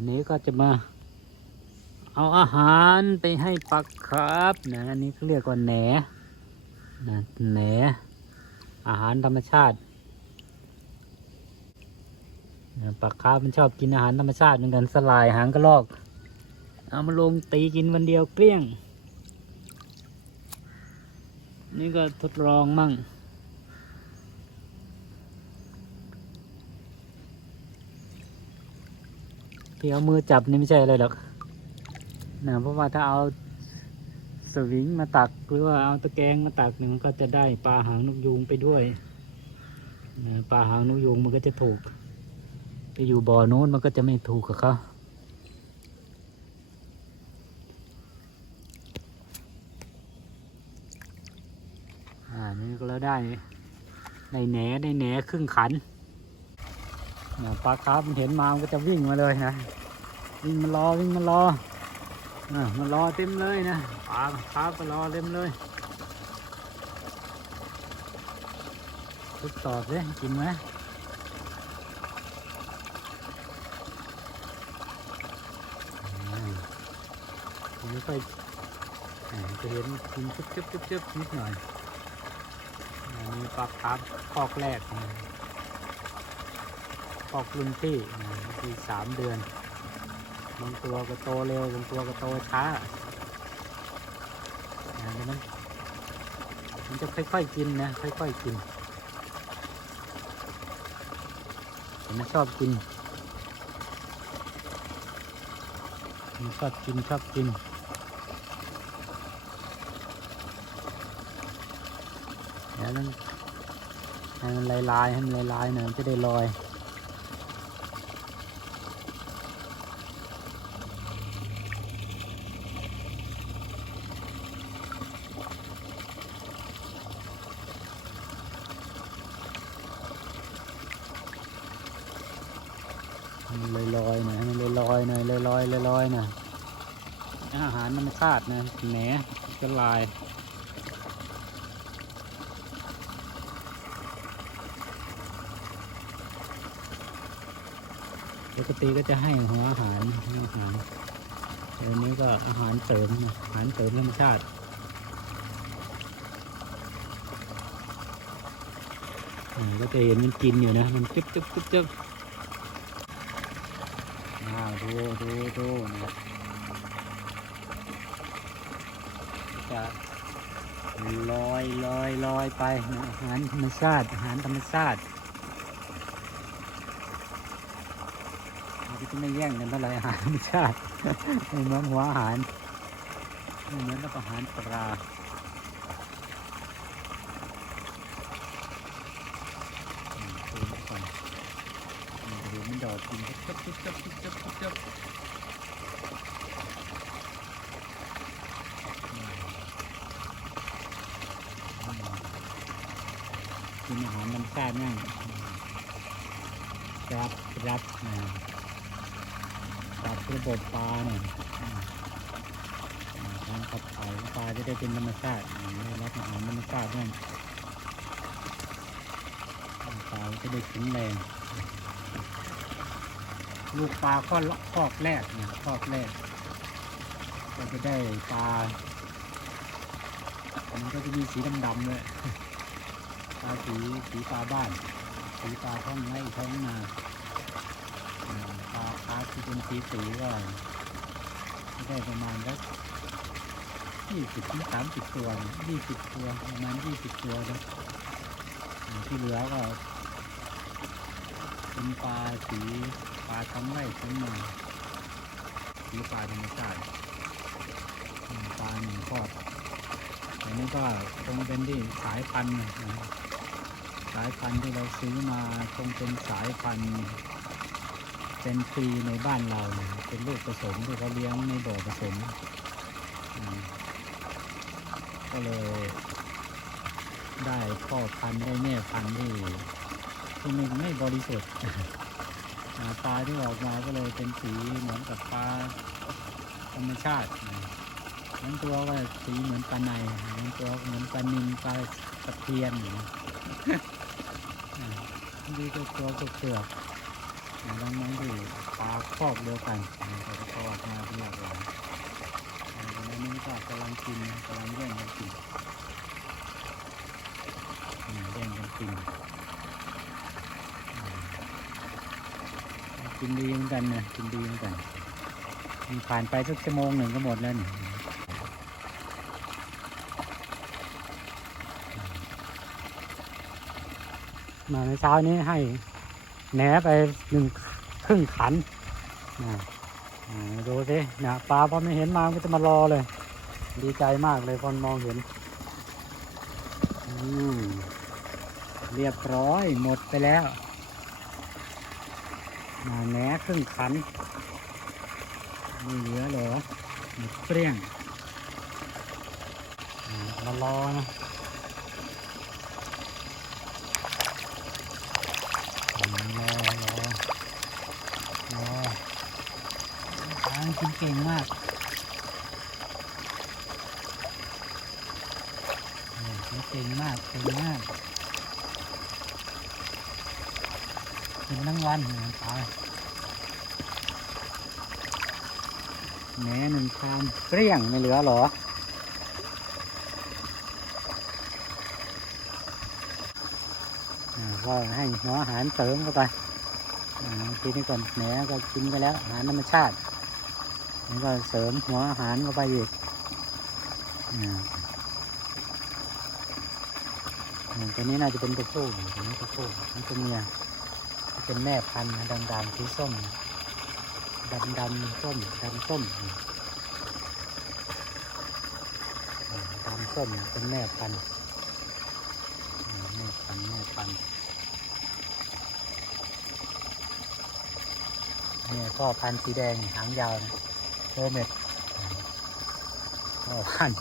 วันนี้ก็จะมาเอาอาหารไปให้ปลาครับนะอันนี้เขาเรียกว่าแหนนะแหนอาหารธรรมชาติปลาคาร์ฟมันชอบกินอาหารธรรมชาติเหมือนกันสลายหางกระรอก เอามาลงตีกินวันเดียวเกลี้ยง นี่ก็ทดลองมั่ง ที่เอามือจับนี่ไม่ใช่อะไรหรอกนะเพราะว่าถ้าเอาสวิงมาตักหรือว่าเอาตะแกรงมาตักเนี่ยมันก็จะได้ปลาหางนกยูงไปด้วยนะปลาหางนกยูงมันก็จะถูก ไปอยู่บ่อโน้นมันก็จะไม่ถูกกับเขาอ่านี่ก็แล้วได้ได้แหนได้แหนครึ่งขัน ปลาคาร์ฟมันเห็นมามันก็จะวิ่งมาเลยนะวิ่งมารอวิ่งมารออะมารอเต็มเลยนะปลาคาร์ฟก็รอเต็มเลยทดสอบเลยกินไหมอ่ไม่ค่อยอ่จะเห็นกินจุ๊บจุ๊บจุ๊บนิดหน่อยอันนี้ปลาคาร์ฟคอกแรกนะ ออกรุ่นพี่ปีสามเดือน บางตัวก็โตเร็ว บางตัวก็โตช้าอ่ามันมันจะค่อยๆกินนะ ค่อยๆกินแต่มันชอบกิน มันชอบกินชอบกินเดี๋ยวนั้นให้มันลายๆให้มันลายๆหน่อยมันจะได้ลอย ลอยลอยหน่อยให้มันลอยลอยหน่อยลอยลอยลอยลอยหน่อยอาหารธรรมชาตินะแหนก็ลายปกติก็จะให้หัวอาหารอาหารเดี๋ยวนี้ก็อาหารเสริมนะอาหารเสริมธรรมชาติก็จะเห็นมันกินอยู่นะ มันจึ๊บจึ๊บจึ๊บจึ๊บ อ้าวดูดูดูนะจะลอยลอยลอยไปอาหารธรรมชาติอาหารธรรมชาติเราจะไม่แย่งกันเท่าไหร่อาหารธรรมชาติม่เหมือนหัวอาหารม่เหมือนกับอาหารปลาอืมดูไว้ก่อนอืมเดี๋ยวมันโดด กินจับจับจับจับจับจับกินอาหารน้ำชาตินั่รับรับนะรับระบบปลาเนี่ยอ่าอ่าการขับถ่ายปลาจะได้เป็นธรรมชาติอ่าได้รับอาหารธรรมชาตินั่นปลาจะได้แข็งแรง ลูกปลาข้อคอกแรกเนี่ยคอกแรกก็จะได้ปลามันก็จะมีสีดำๆด้วยปลาสีสีปลาบ้านสีปลาท้องไร่ท้องนาอ่าปลาที่เป็นสีสีก็ได้ประมาณสักยี่สิบถึงสามสิบตัวยี่สิบตัวประมาณยี่สิบตัวนะที่เหลือก็เป็นปลาสี ปลาท้งไร่ท้องนาสีปลาธรรมชาติปลาหนึ่งทอดอันนี้ก็คงเป็นที่สายพันธุ์สายพันธุ์ที่เราซื้อมาคงเป็นสายพันธุ์เป็นฟรีในบ้านเราเป็นลูกผสมที่เขาเลี้ยงในบ่อผสมก็เลยได้พ่อพันธุ์ได้แม่พันธุ์ที่ที่ไม่ไม่บริสุทธิ์ ปลาที่ออกมาก็เลยเป็นสีเหมือนกับปลาธรรมชาตินะบางตัวก็สีเหมือนปลาในบางตัวเหมือนปลานิลปลาตะเพียนอย่างนี้อ่าบางทีก็ตัวก็เปลือกดังนั้นที่ปลาครอกเดียวกันนะครับก็ออกมาเป็นหลากหลายอันนี้ก็กำลังกินกำลังแย่งกันกินแย่งกันกินอืม กินดีเหมือนกันนะกินดีเหมือนกันมีผ่านไปสักชั่วโมงหนึ่งก็หมดแล้วนี่มาในเช้านี้ให้แหนไปหนึ่งครึ่งขันนะดูสินะปลาพอไม่เห็นมามันก็จะมารอเลย ดีใจมากเลยพอมองเห็นอมเรียบร้อยหมดไปแล้ว มาแหนครึ่งขันไม่เหลือเหรอหมดเกลี้ยงมารอนะอืมรอรอรอปลากินเก่งมากโอ้โหเก่งมากเก่งมาก กินทั้งวันเนี่ยตายแหนหนึ่งชามเกลี้ยงไม่เหลือหรอ ก็ให้หัวอาหารเสริมเข้าไปอ่ากินนี่ก่อนแหนก็กินไปแล้วอาหารธรรมชาตินี่ก็เสริมหัวอาหารเข้าไปอีกอตัวนี้น่าจะเป็นตัวผู้ตัวนี้ตัวผู้นี่ตัวเมีย เป็นแม่พันธุ์ดำดำสีส้มดำดำส้มดำส้มดำส้มเป็นแม่พันธุ์แม่พันธุ์แม่พันธุ์นี่พ่อพันธุ์สีแดงหางยาวนะโอเม็ดพ่อพันธุ์